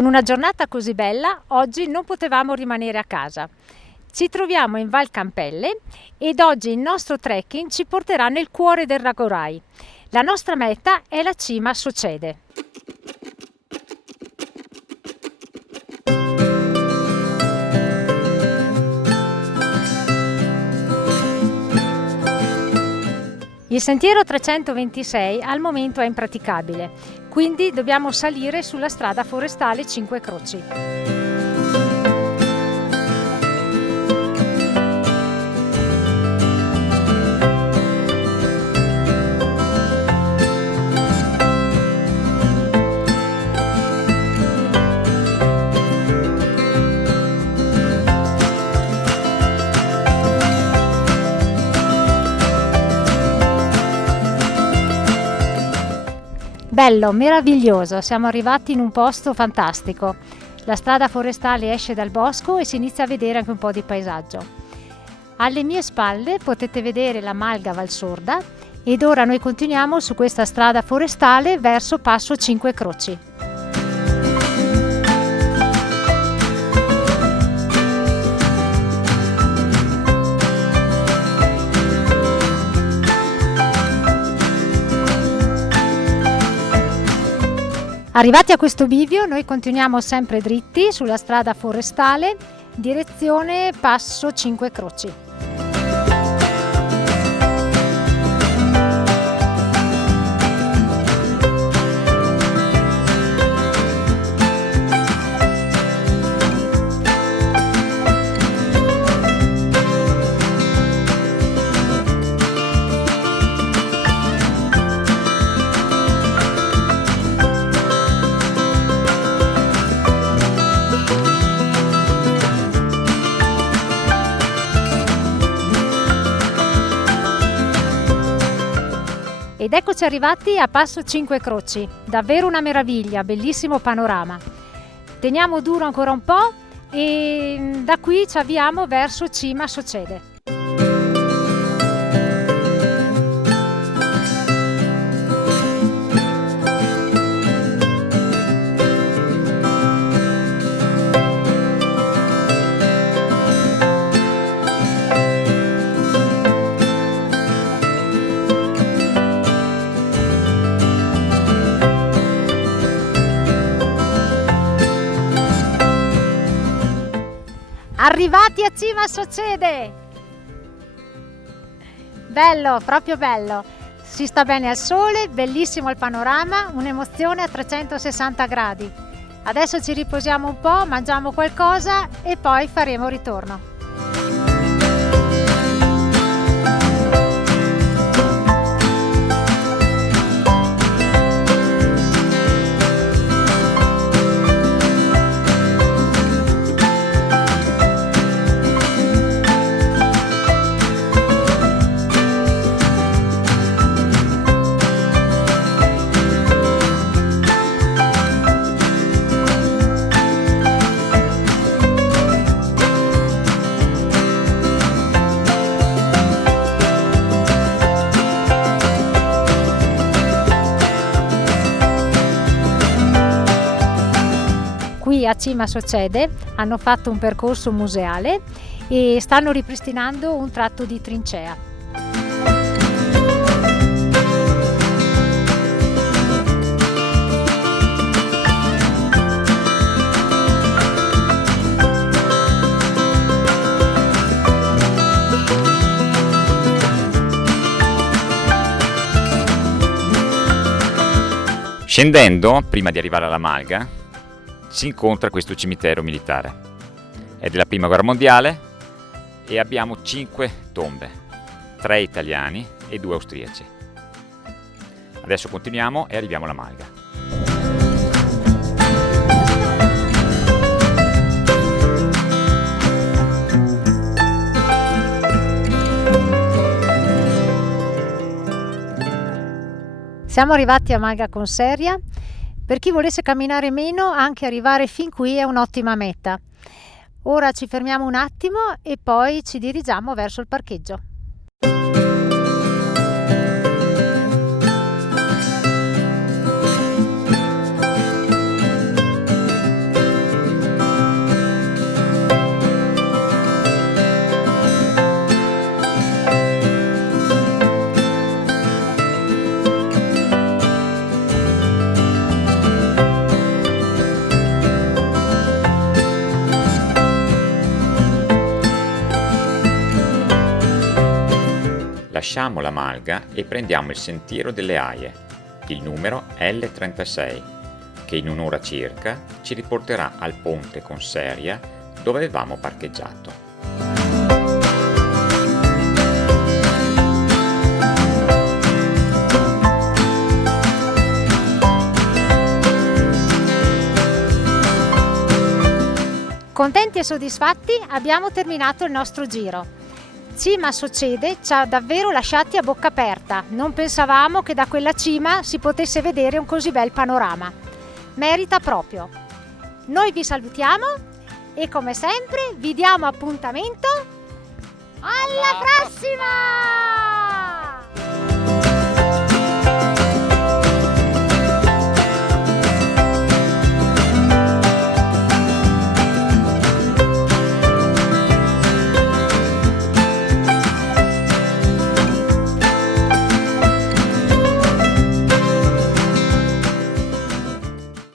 Con una giornata così bella, oggi non potevamo rimanere a casa. Ci troviamo in Val Campelle ed oggi il nostro trekking ci porterà nel cuore del Ragorai. La nostra meta è la cima Socede. Il sentiero 326 al momento è impraticabile, quindi dobbiamo salire sulla strada forestale Cinque Croci. Bello, meraviglioso, siamo arrivati in un posto fantastico. La strada forestale esce dal bosco e si inizia a vedere anche un po' di paesaggio. Alle mie spalle potete vedere la Malga Valsorda ed ora noi continuiamo su questa strada forestale verso Passo Cinque Croci. Arrivati a questo bivio, noi continuiamo sempre dritti sulla strada forestale, direzione Passo Cinque Croci. Ed eccoci arrivati a Passo Cinque Croci, davvero una meraviglia, bellissimo panorama. Teniamo duro ancora un po' e da qui ci avviamo verso Cima Socede. Arrivati a Cima Socede! Bello, proprio bello. Si sta bene al sole, bellissimo il panorama, un'emozione a 360 gradi. Adesso ci riposiamo un po', mangiamo qualcosa e poi faremo ritorno. Qui a Cima Socede hanno fatto un percorso museale e stanno ripristinando un tratto di trincea. Scendendo, prima di arrivare alla Malga, si incontra questo cimitero militare. È della Prima Guerra Mondiale e abbiamo 5 tombe, 3 italiani e 2 austriaci. Adesso continuiamo e arriviamo alla Malga. Siamo arrivati a Malga Conseria. Per chi volesse camminare meno, anche arrivare fin qui è un'ottima meta. Ora ci fermiamo un attimo e poi ci dirigiamo verso il parcheggio. Lasciamo la malga e prendiamo il sentiero delle Aie, il numero L36, che in un'ora circa ci riporterà al ponte con Seria dove avevamo parcheggiato. Contenti e soddisfatti abbiamo terminato il nostro giro. Cima a Socede ci ha davvero lasciati a bocca aperta, non pensavamo che da quella cima si potesse vedere un così bel panorama. Merita proprio. Noi vi salutiamo e come sempre vi diamo appuntamento alla prossima!